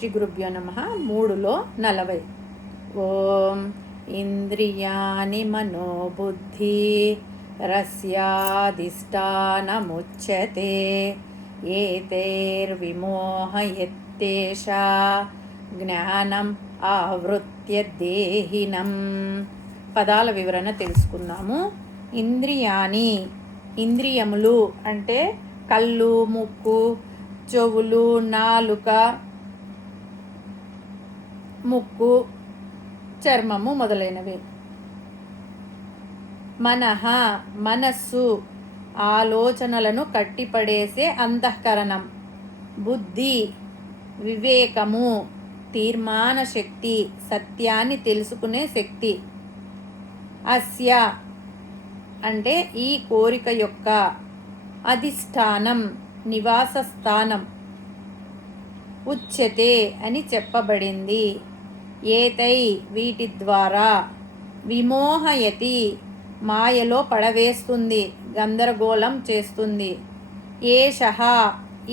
శ్రీ గురుభ్యో నమః. 3లో 40. ఓం ఇంద్రియాణి మనోబుద్ధి రస్యాధిష్టానముచ్యతే ఏతైర్విమోహయత్తేష జ్ఞానం ఆవృత్య దేహినం. పదాల వివరణ తెలుసుకుందాము. ఇంద్రియాణి, ఇంద్రియములు అంటే కళ్ళు, ముక్కు, చెవులు, నాలుక, ముక్కు, చర్మము మొదలైనవి. మనః, మనస్సు, ఆలోచనలను కట్టిపడేసే అంతఃకరణం. బుద్ధి, వివేకము, తీర్మాన శక్తి, సత్యాన్ని తెలుసుకునే శక్తి. అస్య అంటే ఈ కోరిక యొక్క. అధిష్టానం, నివాస స్థానం. ఉచ్యతే అని చెప్పబడింది. ఏతై వీటి ద్వారా. విమోహయతి మాయలో పడవేస్తుంది, గందరగోళం చేస్తుంది. ఏషః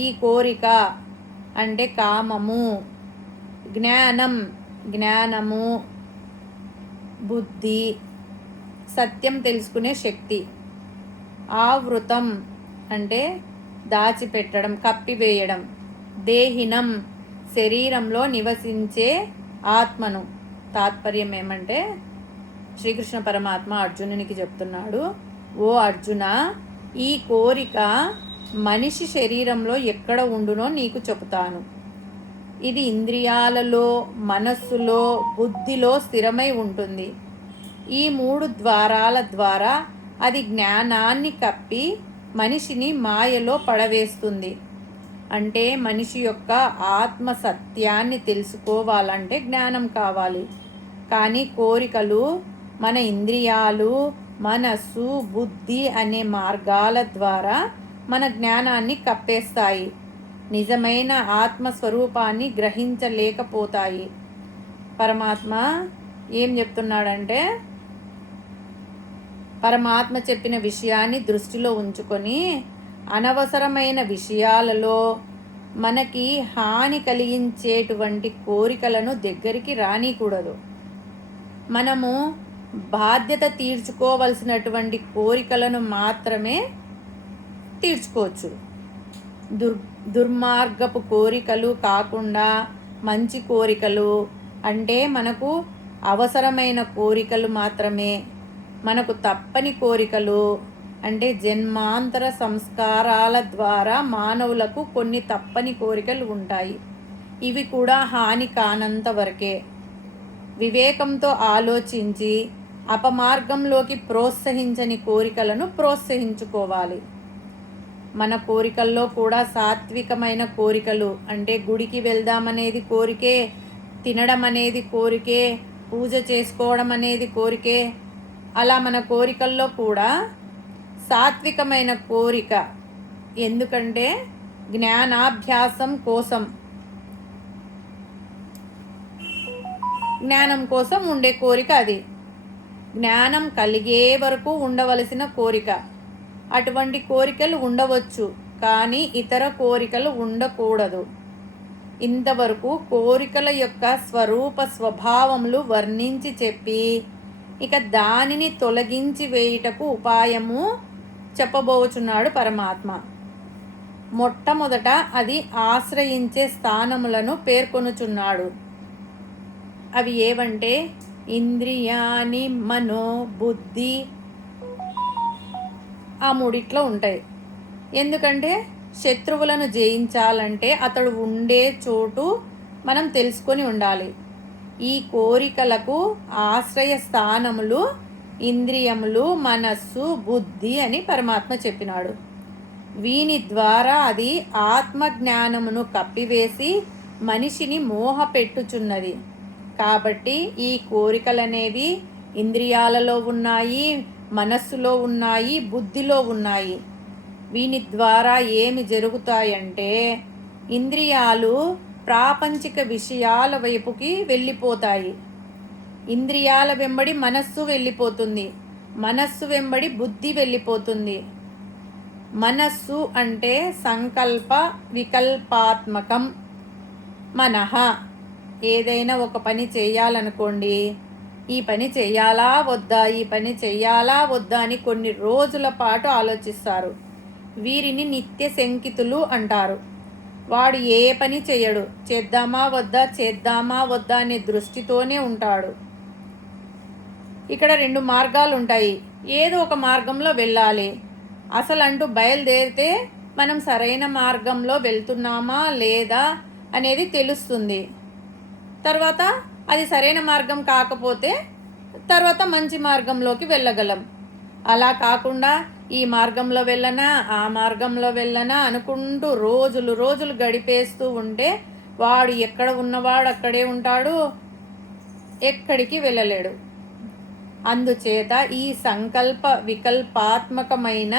ఈ కోరిక అంటే కామము. జ్ఞానం, జ్ఞానము, బుద్ధి, సత్యం తెలుసుకునే శక్తి. ఆవృతం అంటే దాచిపెట్టడం, కప్పివేయడం. దేహినం శరీరంలో నివసించే ఆత్మను. తాత్పర్యం ఏమంటే శ్రీకృష్ణ పరమాత్మ అర్జునునికి చెప్తున్నాడు, ఓ అర్జున, ఈ కోరిక మనిషి శరీరంలో ఎక్కడ ఉండునో నీకు చెబుతాను. ఇది ఇంద్రియాలలో, మనస్సులో, బుద్ధిలో స్థిరమై ఉంటుంది. ఈ 3 ద్వారాల ద్వారా అది జ్ఞానాన్ని కప్పి మనిషిని మాయలో పడవేస్తుంది. అంటే మనిషి యొక్క ఆత్మ సత్యాన్ని తెలుసుకోవాలంటే జ్ఞానం కావాలి. కానీ కోరికలు మన ఇంద్రియాలు, మనస్సు, బుద్ధి అనే మార్గాల ద్వారా మన జ్ఞానాన్ని కప్పేస్తాయి. నిజమైన ఆత్మస్వరూపాన్ని గ్రహించలేకపోతాయి. పరమాత్మ ఏం చెప్తున్నాడంటే, పరమాత్మ చెప్పిన విషయాన్ని దృష్టిలో ఉంచుకొని అనవసరమైన విషయాలలో మనకి హాని కలిగించేటువంటి కోరికలను దగ్గరికి రానికూడదు. మనము బాధ్యత తీర్చుకోవలసినటువంటి కోరికలను మాత్రమే తీర్చుకోవచ్చు. దుర్మార్గపు కోరికలు కాకుండా మంచి కోరికలు అంటే మనకు అవసరమైన కోరికలు మాత్రమే. మనకు తప్పని కోరికలు అంటే జన్మాంతర సంస్కారాల ద్వారా మానవులకు కొన్ని తప్పని కోరికలు ఉంటాయి. ఇవి కూడా హాని కానంత వరకే. వివేకంతో ఆలోచించి అపమార్గంలోకి ప్రోత్సహించని కోరికలను ప్రోత్సహించుకోవాలి. మన కోరికల్లో కూడా సాత్వికమైన కోరికలు అంటే గుడికి వెళ్దామనేది కోరికే, తినడం అనేది కోరికే, పూజ చేసుకోవడం అనేది కోరికే. అలా మన కోరికల్లో కూడా సాత్వికమైన కోరిక. ఎందుకంటే జ్ఞానాభ్యాసం కోసం, జ్ఞానం కోసం ఉండే కోరిక అది. జ్ఞానం కలిగే వరకు ఉండవలసిన కోరిక. అటువంటి కోరికలు ఉండవచ్చు, కానీ ఇతర కోరికలు ఉండకూడదు. ఇంతవరకు కోరికల యొక్క స్వరూప స్వభావములు వర్ణించి చెప్పి ఇక దానిని తొలగించి వేయుటకు ఉపాయము చెప్పబోచున్నాడు పరమాత్మ. మొట్టమొదట అది ఆశ్రయించే స్థానములను పేర్కొనుచున్నాడు. అవి ఏవంటే ఇంద్రియాని, మనో, బుద్ధి. ఆ 3 ఉంటాయి. ఎందుకంటే శత్రువులను జయించాలంటే అతడు ఉండే చోటు మనం తెలుసుకొని ఉండాలి. ఈ కోరికలకు ఆశ్రయ స్థానములు ఇంద్రియములు, మనస్సు, బుద్ధి అని పరమాత్మ చెప్పినాడు. వీని ద్వారా అది ఆత్మజ్ఞానమును కప్పివేసి మనిషిని మోహపెట్టుచున్నది. కాబట్టి ఈ కోరికలనేవి ఇంద్రియాలలో ఉన్నాయి, మనస్సులో ఉన్నాయి, బుద్ధిలో ఉన్నాయి. వీని ద్వారా ఏమి జరుగుతాయంటే ఇంద్రియాలు ప్రాపంచిక విషయాల వైపుకి వెళ్ళిపోతాయి. ఇంద్రియాల వెంబడి మనస్సు వెళ్ళిపోతుంది, మనస్సు వెంబడి బుద్ధి వెళ్ళిపోతుంది. మనస్సు అంటే సంకల్ప వికల్పాత్మకం. మనః ఏదైనా ఒక పని చేయాలనుకోండి, ఈ పని చెయ్యాలా వద్దా, ఈ పని చెయ్యాలా వద్దా అని కొన్ని రోజుల పాటు ఆలోచిస్తారు. వీరిని నిత్య శంకితులు అంటారు. వాడు ఏ పని చెయ్యడు, చేద్దామా వద్దా అనే దృష్టితోనే ఉంటాడు. ఇక్కడ 2 మార్గాలు ఉంటాయి. ఏదో ఒక మార్గంలో వెళ్ళాలి. అసలు అంటూ బయలుదేరితే మనం సరైన మార్గంలో వెళ్తున్నామా లేదా అనేది తెలుస్తుంది. తర్వాత అది సరైన మార్గం కాకపోతే తర్వాత మంచి మార్గంలోకి వెళ్ళగలం. అలా కాకుండా ఈ మార్గంలో వెళ్ళనా ఆ మార్గంలో వెళ్ళనా అనుకుంటూ రోజులు గడిపేస్తూ ఉంటే వాడు ఎక్కడ ఉన్నవాడు అక్కడే ఉంటాడు, ఎక్కడికి వెళ్ళలేడు. అందుచేత ఈ సంకల్ప వికల్పాత్మకమైన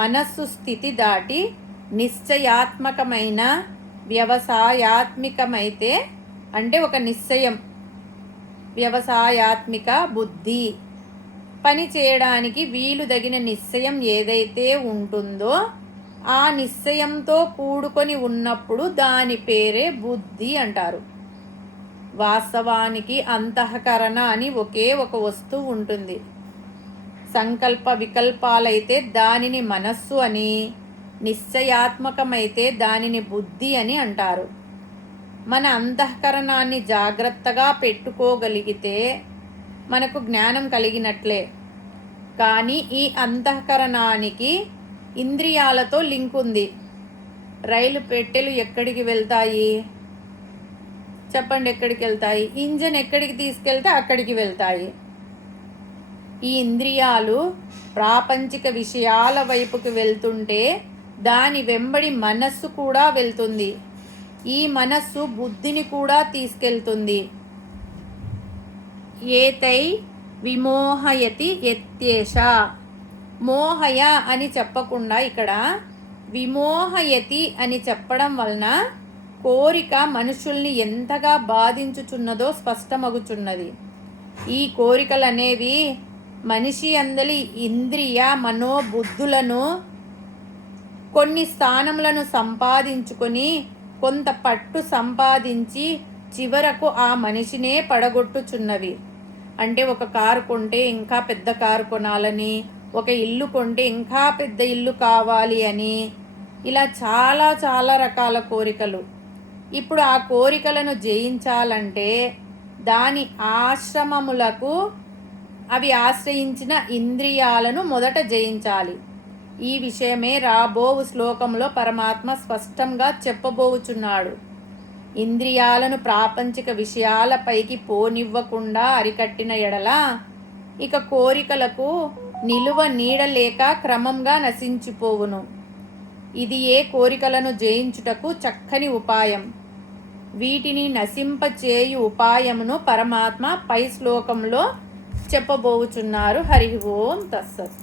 మనస్సు స్థితి దాటి నిశ్చయాత్మకమైన వ్యవసాయాత్మికమైతే, అంటే ఒక నిశ్చయం, వ్యవసాయాత్మిక బుద్ధి, పని చేయడానికి వీలుదగిన నిశ్చయం ఏదైతే ఉంటుందో ఆ నిశ్చయంతో కూడుకొని ఉన్నప్పుడు దాని పేరే బుద్ధి అంటారు. వాస్తవానికి అంతఃకరణ అని ఒకే ఒక వస్తువు ఉంటుంది. సంకల్ప వికల్పాలైతే దానిని మనస్సు అని, నిశ్చయాత్మకమైతే దానిని బుద్ధి అని అంటారు. మన అంతఃకరణాన్ని జాగ్రత్తగా పెట్టుకోగలిగితే మనకు జ్ఞానం కలిగినట్లే. కానీ ఈ అంతఃకరణానికి ఇంద్రియాలతో లింక్ ఉంది. రైలు పెట్టెలు ఎక్కడికి వెళ్తాయి చెప్పండి? ఎక్కడికి వెళ్తాయి? ఇంజన్ ఎక్కడికి తీసుకెళ్తే అక్కడికి వెళ్తాయి. ఈ ఇంద్రియాలు ప్రాపంచిక విషయాల వైపుకి వెళ్తుంటే దాని వెంబడి మనస్సు కూడా వెళ్తుంది. ఈ మనస్సు బుద్ధిని కూడా తీసుకెళ్తుంది. ఏతై విమోహయతి యత్యేష. మోహయ అని చెప్పకుండా ఇక్కడ విమోహయతి అని చెప్పడం వలన కోరిక మనుషుల్ని ఎంతగా బాధించుచున్నదో స్పష్టమగుచున్నది. ఈ కోరికలనేవి మనిషి అందలి ఇంద్రియ మనోబుద్ధులను కొన్ని స్థానములను సంపాదించుకొని కొంత పట్టు సంపాదించి చివరకు ఆ మనిషినే పడగొట్టుచున్నవి. అంటే ఒక కారు కొంటే ఇంకా పెద్ద కారు కొనాలని, ఒక ఇల్లు కొంటే ఇంకా పెద్ద ఇల్లు కావాలి అని, ఇలా చాలా రకాల కోరికలు. ఇప్పుడు ఆ కోరికలను జయించాలంటే దాని ఆశ్రమములకు అవి ఆశ్రయించిన ఇంద్రియాలను మొదట జయించాలి. ఈ విషయమే రాబోవు శ్లోకంలో పరమాత్మ స్పష్టంగా చెప్పబోచున్నాడు. ఇంద్రియాలను ప్రాపంచిక విషయాలపైకి పోనివ్వకుండా అరికట్టిన ఎడల ఇక కోరికలకు నిలువ నీడలేక క్రమంగా నశించిపోవును. ఇది ఏ కోరికలను జయించుటకు చక్కని ఉపాయం. వీటిని నశింపచేయు ఉపాయమును పరమాత్మ పై శ్లోకంలో చెప్పబోచున్నారు. హరి ఓం తస్సత్.